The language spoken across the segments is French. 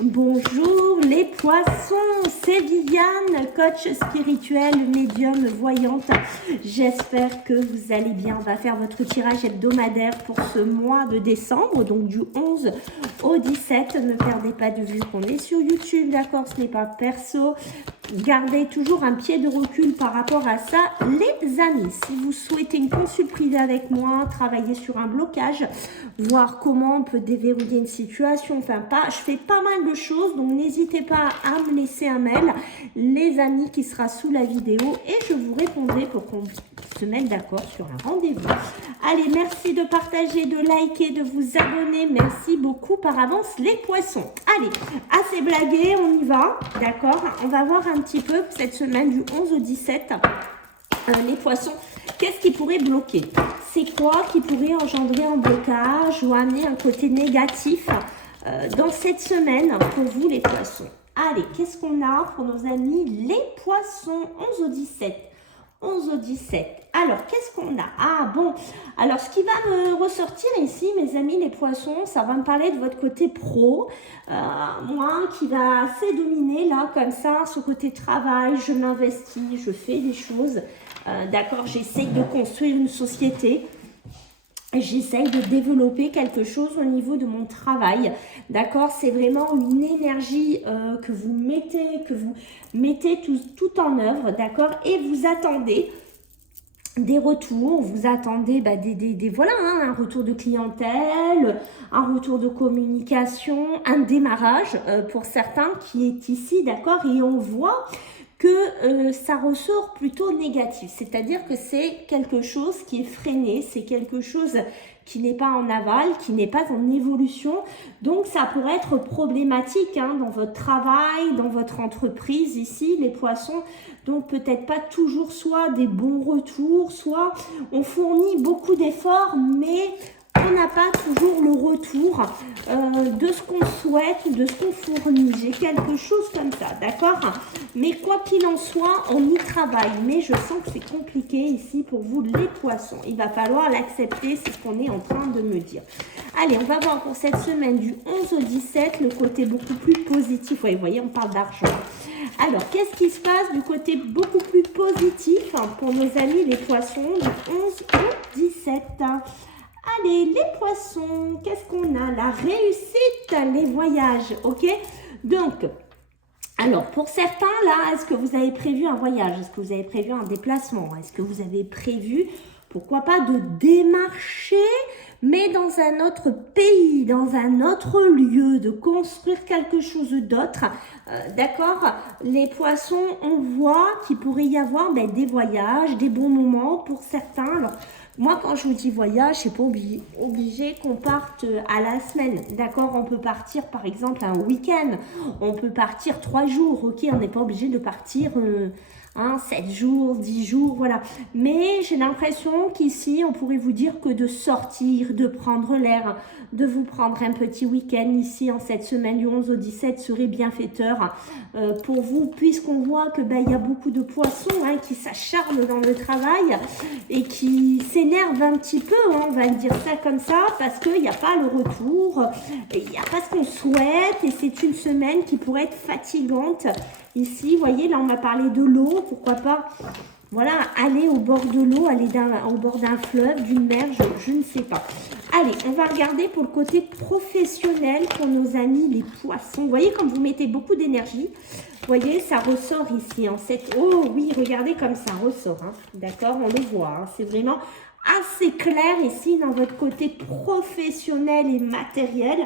Bonjour les poissons, c'est Viviane, coach spirituel, médium, voyante. J'espère que vous allez bien. On va faire votre tirage hebdomadaire pour ce mois de décembre, donc du 11 au 17. Ne perdez pas de vue qu'on est sur YouTube, d'accord? Ce n'est pas perso. Gardez toujours un pied de recul par rapport à ça, les amis. Si vous souhaitez une consulte privée avec moi, travailler sur un blocage, voir comment on peut déverrouiller une situation, je fais pas mal de choses, donc n'hésitez pas à me laisser un mail, les amis, qui sera sous la vidéo, et je vous répondrai pour qu'on se mette d'accord sur un rendez-vous. Allez, merci de partager, de liker, de vous abonner. Merci beaucoup par avance les poissons. Allez, assez blagué, on y va, d'accord? On va voir un petit peu cette semaine du 11 au 17, les poissons. Qu'est-ce qui pourrait bloquer? C'est quoi qui pourrait engendrer un blocage ou amener un côté négatif dans cette semaine pour vous les poissons? Allez, qu'est-ce qu'on a pour nos amis les poissons? 11 au 17. 11 au 17. Alors, qu'est-ce qu'on a? Ah bon, alors ce qui va me ressortir ici, mes amis les poissons, ça va me parler de votre côté pro. Moi qui va assez dominer là, comme ça, ce côté travail, je m'investis, je fais des choses. D'accord, j'essaye de construire une société. J'essaye de développer quelque chose au niveau de mon travail, d'accord? C'est vraiment une énergie que vous mettez tout en œuvre, d'accord? Et vous attendez des retours, vous attendez voilà, un retour de clientèle, un retour de communication, un démarrage pour certains qui est ici, d'accord? Et on voit que ça ressort plutôt négatif, c'est-à-dire que c'est quelque chose qui est freiné, c'est quelque chose qui n'est pas en aval, qui n'est pas en évolution, donc ça pourrait être problématique dans votre travail, dans votre entreprise ici, les poissons, donc peut-être pas toujours soit des bons retours, soit on fournit beaucoup d'efforts, mais on n'a pas toujours le retour de ce qu'on souhaite, de ce qu'on fournit. J'ai quelque chose comme ça, d'accord? Mais quoi qu'il en soit, on y travaille. Mais je sens que c'est compliqué ici pour vous les poissons. Il va falloir l'accepter, c'est ce qu'on est en train de me dire. Allez, on va voir pour cette semaine du 11 au 17, le côté beaucoup plus positif. Ouais, vous voyez, on parle d'argent. Alors, qu'est-ce qui se passe du côté beaucoup plus positif pour nos amis les poissons du 11 au 17? Allez, les poissons, qu'est-ce qu'on a? La réussite, les voyages, ok? Donc, alors, pour certains, là, est-ce que vous avez prévu un voyage? Est-ce que vous avez prévu un déplacement? Est-ce que vous avez prévu, pourquoi pas, de démarcher, mais dans un autre pays, dans un autre lieu, de construire quelque chose d'autre? D'accord? Les poissons, on voit qu'il pourrait y avoir des voyages, des bons moments pour certains. Alors, moi, quand je vous dis voyage, c'est pas obligé qu'on parte à la semaine, d'accord? On peut partir, par exemple, un week-end. On peut partir 3 jours, ok? On n'est pas obligé de partir 7 jours, 10 jours, voilà. Mais j'ai l'impression qu'ici, on pourrait vous dire que de sortir, de prendre l'air, de vous prendre un petit week-end ici en cette semaine du 11 au 17 serait bienfaiteur pour vous, puisqu'on voit que il y a beaucoup de poissons qui s'acharnent dans le travail et qui s'énervent un petit peu, on va dire ça comme ça, parce qu'il n'y a pas le retour, il n'y a pas ce qu'on souhaite, et c'est une semaine qui pourrait être fatigante. Ici, vous voyez, là on m'a parlé de l'eau, pourquoi pas, voilà, aller au bord de l'eau, aller au bord d'un fleuve, d'une mer, je ne sais pas. Allez, on va regarder pour le côté professionnel pour nos amis les poissons. Vous voyez, comme vous mettez beaucoup d'énergie, vous voyez, ça ressort ici en cette... Oh oui, regardez comme ça ressort, d'accord, on le voit, c'est vraiment assez clair ici dans votre côté professionnel et matériel.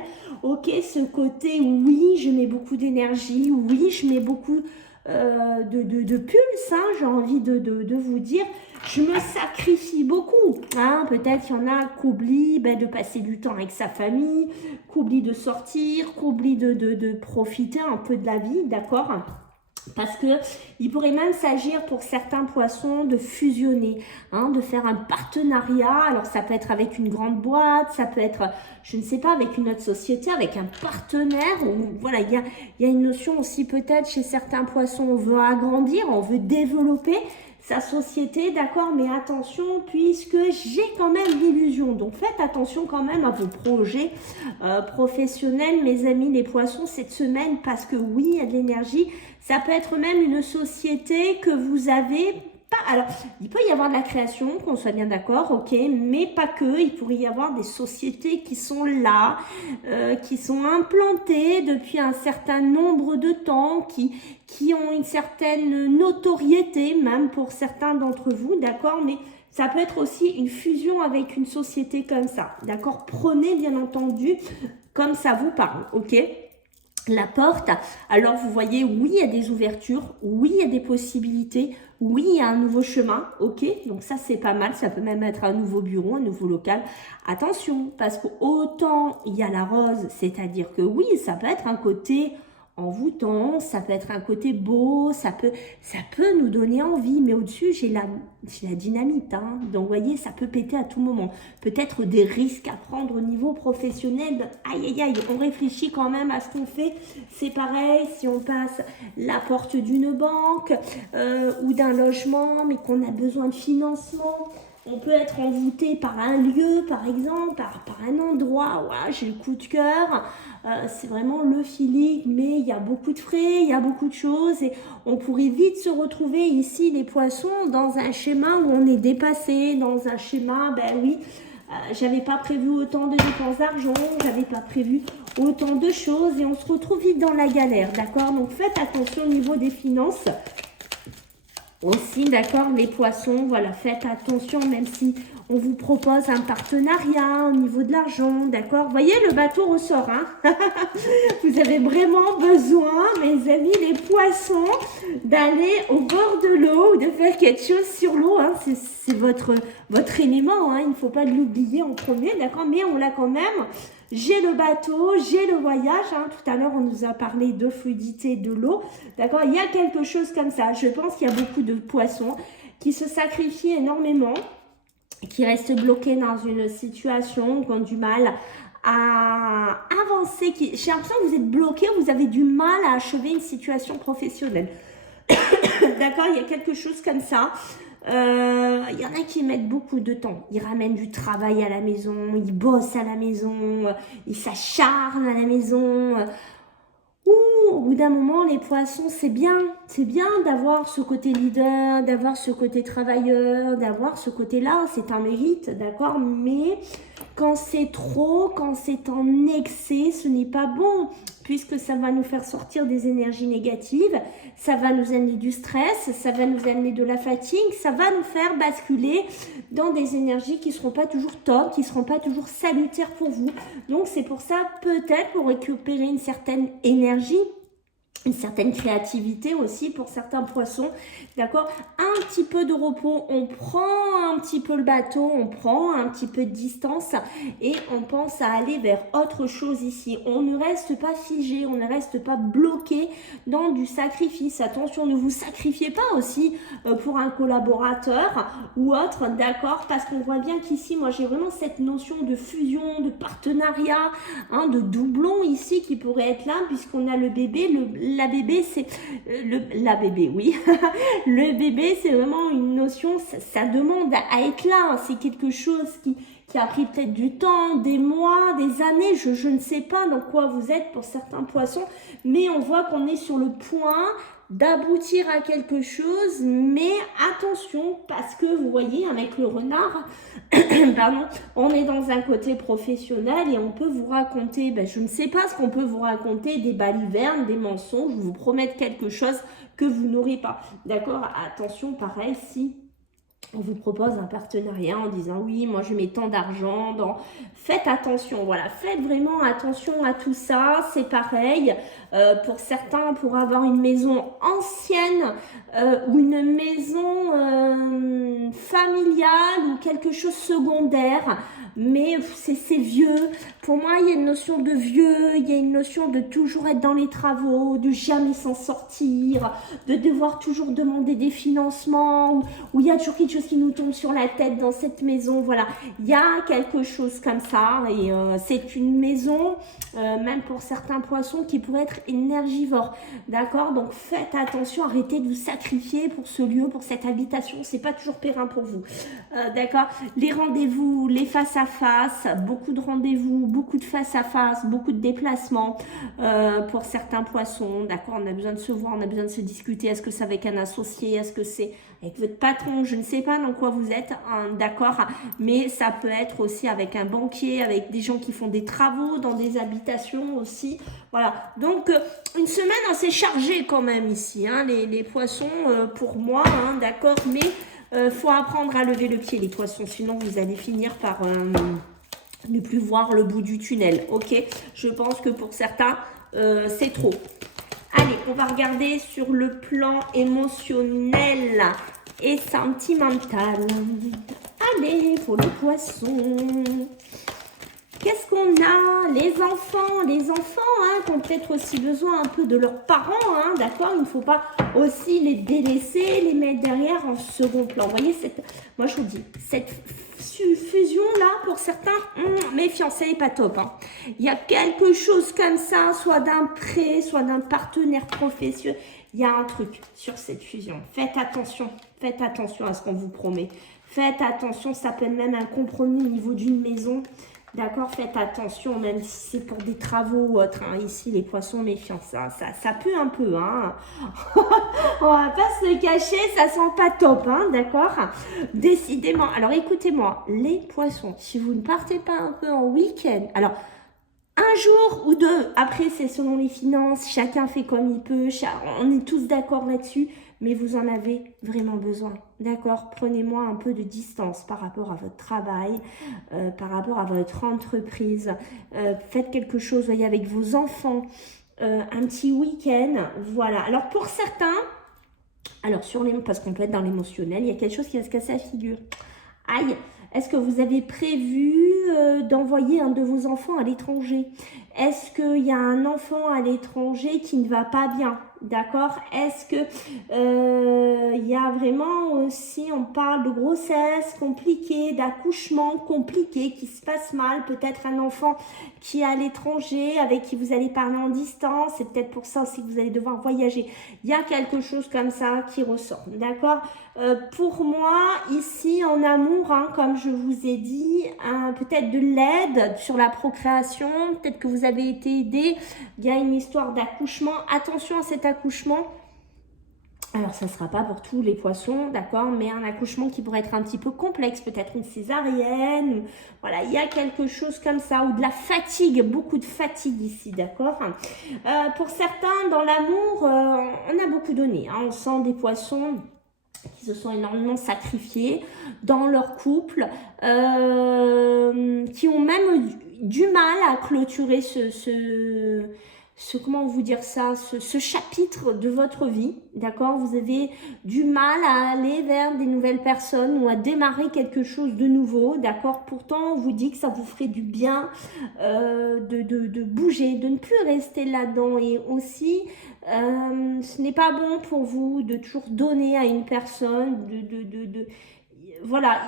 Ok, ce côté, oui, je mets beaucoup d'énergie, oui, je mets beaucoup de pulse, j'ai envie de vous dire, je me sacrifie beaucoup. Peut-être qu'il y en a qui oublient de passer du temps avec sa famille, qui oublient de sortir, qui oublient de profiter un peu de la vie, d'accord? Parce que il pourrait même s'agir pour certains poissons de fusionner, de faire un partenariat. Alors ça peut être avec une grande boîte, ça peut être, je ne sais pas, avec une autre société, avec un partenaire. Ou, voilà, il y a une notion aussi peut-être chez certains poissons, on veut agrandir, on veut développer. sa société, d'accord, mais attention, puisque j'ai quand même l'illusion. Donc, faites attention quand même à vos projets professionnels, mes amis, les poissons, cette semaine, parce que oui, il y a de l'énergie. Ça peut être même une société que vous avez... Alors, il peut y avoir de la création, qu'on soit bien d'accord, ok, mais pas que. Il pourrait y avoir des sociétés qui sont là, qui sont implantées depuis un certain nombre de temps, qui ont une certaine notoriété, même pour certains d'entre vous, d'accord, mais ça peut être aussi une fusion avec une société comme ça, d'accord. Prenez bien entendu comme ça vous parle, ok. La porte, alors vous voyez, oui, il y a des ouvertures, oui, il y a des possibilités, oui, il y a un nouveau chemin, ok, donc ça c'est pas mal, ça peut même être un nouveau bureau, un nouveau local. Attention, parce que autant il y a la rose, c'est-à-dire que oui, ça peut être un côté envoûtant, ça peut être un côté beau, ça peut nous donner envie, mais au-dessus, j'ai la dynamite, hein. Donc, vous voyez, ça peut péter à tout moment. Peut-être des risques à prendre au niveau professionnel. Aïe, aïe, aïe, on réfléchit quand même à ce qu'on fait. C'est pareil, si on passe la porte d'une banque ou d'un logement, mais qu'on a besoin de financement. On peut être envoûté par un lieu, par exemple, par un endroit. Ouais, j'ai le coup de cœur. C'est vraiment le feeling, mais il y a beaucoup de frais, il y a beaucoup de choses. Et on pourrait vite se retrouver ici, les poissons, dans un schéma où on est dépassé, dans un schéma, ben oui, j'avais pas prévu autant de dépenses d'argent, j'avais pas prévu autant de choses. Et on se retrouve vite dans la galère, d'accord? Donc faites attention au niveau des finances. Aussi, d'accord, les poissons, voilà, faites attention, même si on vous propose un partenariat au niveau de l'argent, d'accord. Voyez, le bateau ressort, hein. Vous avez vraiment besoin, mes amis, les poissons, d'aller au bord de l'eau ou de faire quelque chose sur l'eau, hein. C'est votre élément, hein. Il ne faut pas l'oublier en premier, d'accord, mais on l'a quand même. J'ai le bateau, j'ai le voyage, hein. Tout à l'heure, on nous a parlé de fluidité de l'eau, d'accord. Il y a quelque chose comme ça. Je pense qu'il y a beaucoup de poissons qui se sacrifient énormément, qui restent bloqués dans une situation, qui ont du mal à avancer. J'ai l'impression que vous êtes bloqués, vous avez du mal à achever une situation professionnelle. D'accord, il y a quelque chose comme ça. Il y en a qui mettent beaucoup de temps. Ils ramènent du travail à la maison, ils bossent à la maison, ils s'acharnent à la maison. Au bout d'un moment, les poissons, c'est bien d'avoir ce côté leader, d'avoir ce côté travailleur, d'avoir ce côté-là, c'est un mérite, d'accord, mais quand c'est trop, quand c'est en excès, ce n'est pas bon, puisque ça va nous faire sortir des énergies négatives, ça va nous amener du stress, ça va nous amener de la fatigue, ça va nous faire basculer dans des énergies qui ne seront pas toujours top, qui ne seront pas toujours salutaires pour vous. Donc c'est pour ça, peut-être pour récupérer une certaine énergie, une certaine créativité aussi pour certains poissons, d'accord, un petit peu de repos, on prend un petit peu le bateau, on prend un petit peu de distance et on pense à aller vers autre chose ici. On ne reste pas figé, on ne reste pas bloqué dans du sacrifice. Attention, ne vous sacrifiez pas aussi pour un collaborateur ou autre, d'accord, parce qu'on voit bien qu'ici, moi j'ai vraiment cette notion de fusion, de partenariat, hein, de doublon ici qui pourrait être là, puisqu'on a le bébé, la bébé, c'est la bébé, oui. Le bébé, c'est vraiment une notion, ça demande à être là. C'est quelque chose qui a pris peut-être du temps, des mois, des années. Je ne sais pas dans quoi vous êtes pour certains poissons, mais on voit qu'on est sur le point d'aboutir à quelque chose, mais attention, parce que vous voyez, avec le renard, pardon, on est dans un côté professionnel et on peut vous raconter, je ne sais pas ce qu'on peut vous raconter, des balivernes, des mensonges, vous promettre quelque chose que vous n'aurez pas. D'accord? Attention, pareil, si on vous propose un partenariat en disant oui, moi je mets tant d'argent dans... Faites attention, voilà, faites vraiment attention à tout ça, c'est pareil. Pour certains, pour avoir une maison ancienne ou une maison familiale ou quelque chose secondaire, mais c'est vieux. Pour moi, il y a une notion de vieux, il y a une notion de toujours être dans les travaux, de jamais s'en sortir, de devoir toujours demander des financements, où il y a toujours quelque de choses qui nous tombent sur la tête dans cette maison. Voilà, il y a quelque chose comme ça. Et c'est une maison, même pour certains poissons, qui pourrait être énergivore. D'accord? Donc faites attention, arrêtez de vous sacrifier pour ce lieu, pour cette habitation. C'est pas toujours périn pour vous. D'accord? Les rendez-vous, les face-à-face, beaucoup de rendez-vous, beaucoup de face-à-face, beaucoup de déplacements pour certains poissons. D'accord? On a besoin de se voir, on a besoin de se discuter. Est-ce que c'est avec un associé? Est-ce que c'est avec votre patron? Je ne sais pas dans quoi vous êtes, hein, d'accord? Mais ça peut être aussi avec un banquier, avec des gens qui font des travaux dans des habitations aussi. Voilà. Donc, une semaine assez chargée quand même ici, hein, les poissons, pour moi, hein, d'accord? Mais faut apprendre à lever le pied, les poissons. Sinon, vous allez finir par ne plus voir le bout du tunnel. Ok? Je pense que pour certains, c'est trop. Allez, on va regarder sur le plan émotionnel et sentimental. Allez, pour le poisson. Qu'est-ce qu'on a? Les enfants, hein, qui ont peut-être aussi besoin un peu de leurs parents, hein, d'accord? Il ne faut pas aussi les délaisser, les mettre derrière en second plan. Vous voyez, moi je vous dis, cette fusion-là, pour certains, méfiance, elle n'est pas top. Hein. Il y a quelque chose comme ça, soit d'un prêt, soit d'un partenaire professionnel. Il y a un truc sur cette fusion. Faites attention à ce qu'on vous promet. Faites attention, ça peut être même un compromis au niveau d'une maison. D'accord, faites attention, même si c'est pour des travaux ou autre. Hein. Ici, les poissons, méfiants, ça pue un peu. Hein. On va pas se le cacher, ça sent pas top, hein, d'accord? Décidément. Alors, écoutez-moi, les poissons, si vous ne partez pas un peu en week-end, alors, un jour ou deux, après, c'est selon les finances, chacun fait comme il peut, on est tous d'accord là-dessus, mais vous en avez vraiment besoin, d'accord? Prenez-moi un peu de distance par rapport à votre travail, par rapport à votre entreprise. Faites quelque chose, voyez, avec vos enfants, un petit week-end, voilà. Alors, pour certains, parce qu'on peut être dans l'émotionnel, il y a quelque chose qui va se casser la figure. Aïe! Est-ce que vous avez prévu d'envoyer un de vos enfants à l'étranger? Est-ce qu'il y a un enfant à l'étranger qui ne va pas bien? D'accord? Est-ce que il y a vraiment aussi, on parle de grossesse compliquée, d'accouchement compliqué, qui se passe mal, peut-être un enfant qui est à l'étranger, avec qui vous allez parler en distance, c'est peut-être pour ça aussi que vous allez devoir voyager. Il y a quelque chose comme ça qui ressort, d'accord? Pour moi, ici en amour, hein, comme je vous ai dit, peut-être de l'aide sur la procréation, peut-être que vous avez été aidé, il y a une histoire d'accouchement, attention à cet accouchement. Alors, ça ne sera pas pour tous les poissons, d'accord, mais un accouchement qui pourrait être un petit peu complexe, peut-être une césarienne, voilà, il y a quelque chose comme ça, ou de la fatigue, beaucoup de fatigue ici, d'accord. Pour certains, dans l'amour, on a beaucoup donné, hein, on sent des poissons qui se sont énormément sacrifiés dans leur couple, qui ont même du mal à clôturer comment vous dire ça, ce chapitre de votre vie, d'accord? Vous avez du mal à aller vers des nouvelles personnes ou à démarrer quelque chose de nouveau, d'accord? Pourtant, on vous dit que ça vous ferait du bien de bouger, de ne plus rester là-dedans. Et aussi, ce n'est pas bon pour vous de toujours donner à une personne, voilà,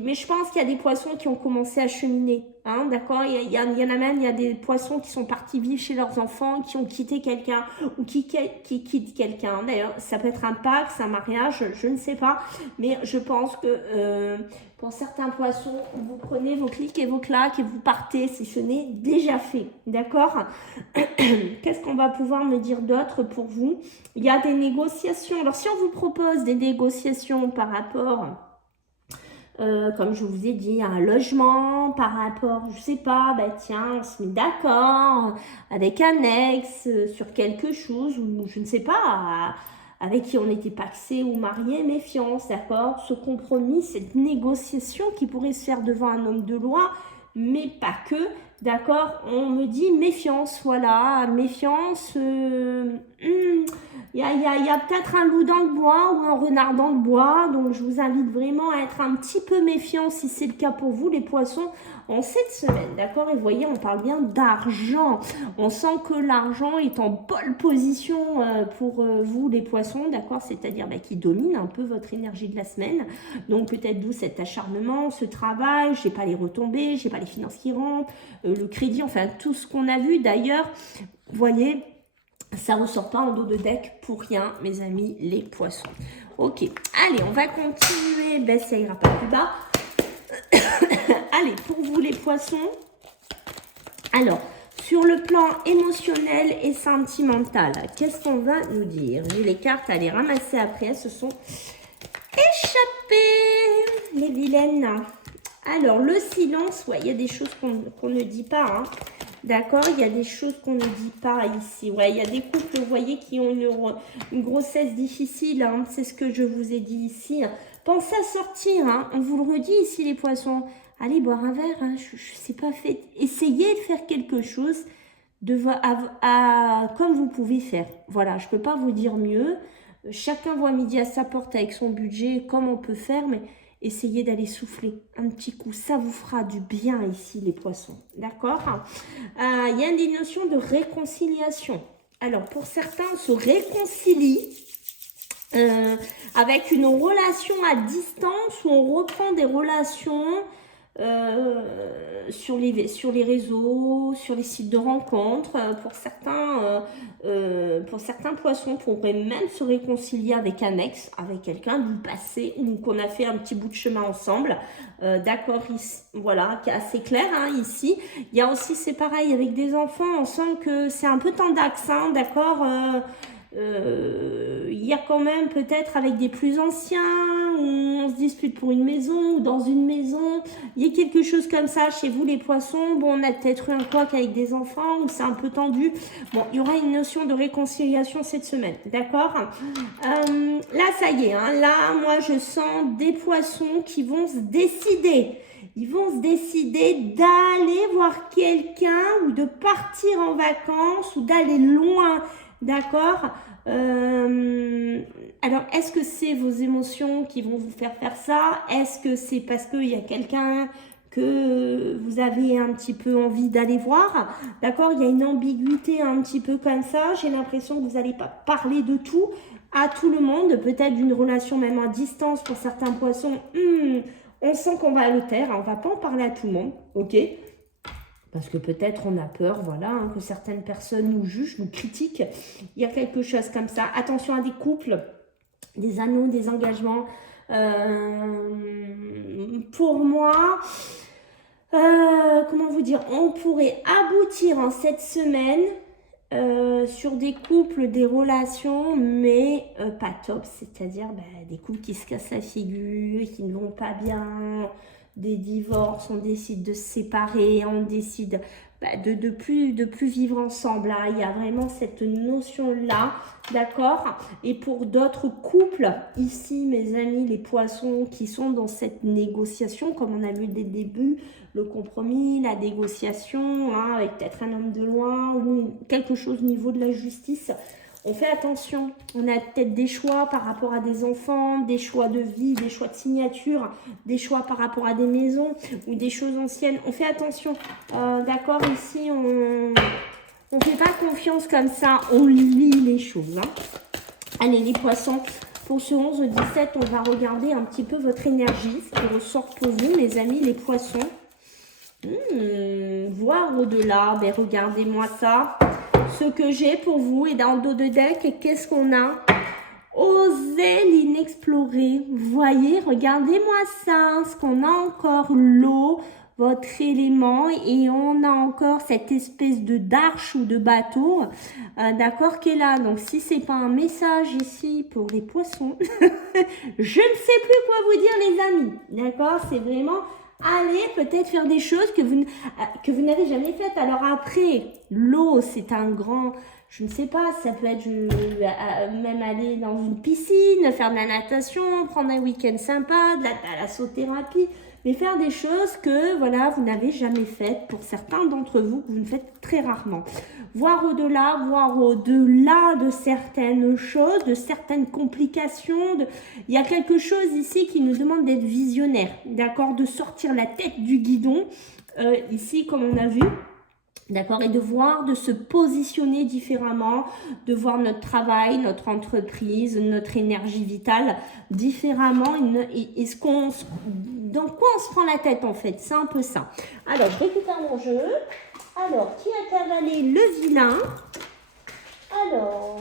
mais je pense qu'il y a des poissons qui ont commencé à cheminer, hein, d'accord? Il y en a même, il y a des poissons qui sont partis vivre chez leurs enfants, qui ont quitté quelqu'un ou qui quittent quelqu'un. D'ailleurs, ça peut être un pacte, un mariage, je ne sais pas, mais je pense que pour certains poissons, vous prenez vos clics et vos claques et vous partez si ce n'est déjà fait, d'accord? Qu'est-ce qu'on va pouvoir me dire d'autre pour vous? Il y a des négociations. Alors, si on vous propose des négociations par rapport... comme je vous ai dit, un logement par rapport, je sais pas, bah tiens, on se met d'accord avec un ex sur quelque chose, ou je ne sais pas, avec qui on était pacsé ou marié, méfiance, d'accord? Ce compromis, cette négociation qui pourrait se faire devant un homme de loi, mais pas que, d'accord? On me dit méfiance, voilà, méfiance, Il y a peut-être un loup dans le bois ou un renard dans le bois. Donc, je vous invite vraiment à être un petit peu méfiant si c'est le cas pour vous, les poissons, en cette semaine. D'accord? Et vous voyez, on parle bien d'argent. On sent que l'argent est en bonne position pour vous, les poissons. D'accord? C'est-à-dire qui domine un peu votre énergie de la semaine. Donc, peut-être d'où cet acharnement, ce travail. Je n'ai pas les retombées, je n'ai pas les finances qui rentrent, le crédit, enfin, tout ce qu'on a vu. D'ailleurs, vous voyez, ça ne ressort pas en dos de deck pour rien, mes amis, les poissons. Ok, allez, on va continuer. Ben, ça ira pas plus bas. Allez, pour vous, les poissons. Alors, sur le plan émotionnel et sentimental, qu'est-ce qu'on va nous dire? J'ai les cartes à les ramasser après. Elles se sont échappées, les vilaines. Alors, le silence, ouais, il y a des choses qu'on ne dit pas, hein. D'accord, il y a des choses qu'on ne dit pas ici. Ouais, il y a des couples, vous voyez, qui ont une grossesse difficile. Hein. C'est ce que je vous ai dit ici. Pensez à sortir. Hein. On vous le redit ici, les poissons. Allez boire un verre. Hein. Je sais pas fait. Essayez de faire quelque chose comme vous pouvez faire. Voilà, je peux pas vous dire mieux. Chacun voit midi à sa porte avec son budget, comme on peut faire, mais essayez d'aller souffler un petit coup. Ça vous fera du bien ici, les poissons. D'accord? Il y a des notions de réconciliation. Alors, pour certains, on se réconcilie avec une relation à distance où on reprend des relations sur les réseaux, sur les sites de rencontres. Pour certains poissons, pourraient même se réconcilier avec un ex, avec quelqu'un du passé ou qu'on a fait un petit bout de chemin ensemble. D'accord, voilà, qui est assez clair hein, ici. Il y a aussi, c'est pareil, avec des enfants, on sent que c'est un peu tendax, hein, d'accord. Il y a quand même peut-être avec des plus anciens où on se dispute pour une maison ou dans une maison, il y a quelque chose comme ça chez vous les poissons. Bon, on a peut-être eu un couac avec des enfants où c'est un peu tendu. Bon, il y aura une notion de réconciliation cette semaine, d'accord. Là ça y est, hein, là moi je sens des poissons qui vont se décider. Ils vont se décider d'aller voir quelqu'un ou de partir en vacances ou d'aller loin. D'accord. Alors, est-ce que c'est vos émotions qui vont vous faire ça? Est-ce que c'est parce qu'il y a quelqu'un que vous avez un petit peu envie d'aller voir? D'accord, il y a une ambiguïté un petit peu comme ça. J'ai l'impression que vous n'allez pas parler de tout à tout le monde. Peut-être d'une relation même à distance pour certains poissons. On sent qu'on va à le taire. On ne va pas en parler à tout le monde. Ok? Parce que peut-être on a peur, voilà, hein, que certaines personnes nous jugent, nous critiquent. Il y a quelque chose comme ça. Attention à des couples, des anneaux, des engagements. Pour moi, comment vous dire, on pourrait aboutir en cette semaine sur des couples, des relations, mais pas top. C'est-à-dire des couples qui se cassent la figure, qui ne vont pas bien, des divorces, on décide de se séparer, on décide de plus vivre ensemble. Hein. Il y a vraiment cette notion-là, d'accord? Et pour d'autres couples, ici, mes amis, les poissons qui sont dans cette négociation, comme on a vu dès le début, le compromis, la négociation, hein, avec peut-être un homme de loin ou quelque chose au niveau de la justice. On fait attention, on a peut-être des choix par rapport à des enfants, des choix de vie, des choix de signature, des choix par rapport à des maisons ou des choses anciennes. On fait attention, d'accord, ici on ne fait pas confiance comme ça, on lit les choses. Hein. Allez les poissons, pour ce 11-17, on va regarder un petit peu votre énergie, ce qui ressort pour vous mes amis les poissons. Voir au-delà, mais regardez-moi ça. Ce que j'ai pour vous et dans le dos de deck, qu'est-ce qu'on a? Oser l'inexploré. Voyez, regardez-moi ça. Ce qu'on a encore, l'eau, votre élément, et on a encore cette espèce de d'arche ou de bateau, d'accord, qui est là. Donc, si c'est pas un message ici pour les poissons, je ne sais plus quoi vous dire, les amis. D'accord, c'est vraiment... Allez peut-être faire des choses que vous n'avez jamais faites. Alors après, l'eau, c'est un grand, je ne sais pas, ça peut être même aller dans une piscine, faire de la natation, prendre un week-end sympa, de la thalassothérapie. mais faire des choses que voilà, vous n'avez jamais faites pour certains d'entre vous, que vous ne faites très rarement. Voir au-delà de certaines choses, de certaines complications. Il y a quelque chose ici qui nous demande d'être visionnaire, d'accord, de sortir la tête du guidon, ici comme on a vu. D'accord, et de voir, de se positionner différemment, de voir notre travail, notre entreprise, notre énergie vitale différemment. Et dans quoi on se prend la tête en fait, c'est un peu ça. Alors, je récupère mon jeu. Alors, qui a cavalé le vilain? Alors,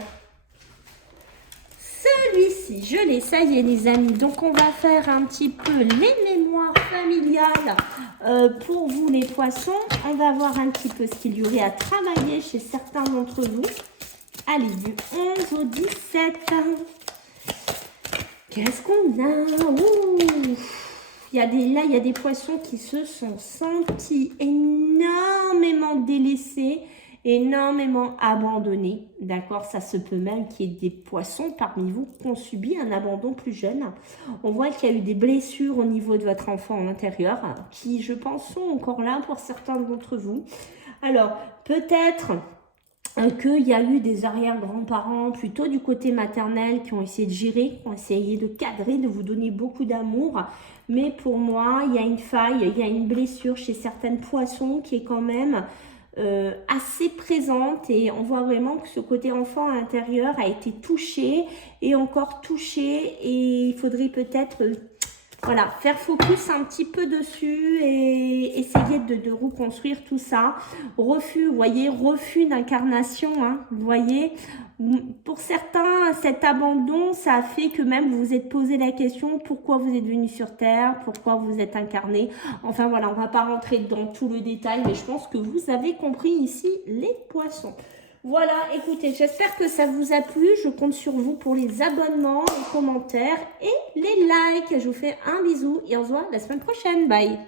celui-ci, je l'ai, ça y est les amis. Donc, on va faire un petit peu les mémoires familiales pour vous les poissons. On va voir un petit peu ce qu'il y aurait à travailler chez certains d'entre vous. Allez, du 11 au 17. Qu'est-ce qu'on a? Ouh, là, il y a des poissons qui se sont sentis énormément délaissés, énormément abandonnés. D'accord, ça se peut même qu'il y ait des poissons parmi vous qui ont subi un abandon plus jeune. On voit qu'il y a eu des blessures au niveau de votre enfant à l'intérieur qui, je pense, sont encore là pour certains d'entre vous. Alors, peut-être qu'il y a eu des arrière-grands-parents plutôt du côté maternel qui ont essayé de gérer, qui ont essayé de cadrer, de vous donner beaucoup d'amour. Mais pour moi, il y a une faille, il y a une blessure chez certains poissons qui est quand même assez présente, et on voit vraiment que ce côté enfant à l'intérieur a été touché et encore touché, et il faudrait peut-être voilà, faire focus un petit peu dessus et essayer de reconstruire tout ça. Refus, vous voyez, refus d'incarnation, hein, vous voyez. Pour certains, cet abandon, ça a fait que même vous vous êtes posé la question pourquoi vous êtes venu sur Terre, pourquoi vous êtes incarné. Enfin voilà, on ne va pas rentrer dans tout le détail, mais je pense que vous avez compris ici les poissons. Voilà, écoutez, j'espère que ça vous a plu. Je compte sur vous pour les abonnements, les commentaires et les likes. Je vous fais un bisou et on se voit la semaine prochaine. Bye!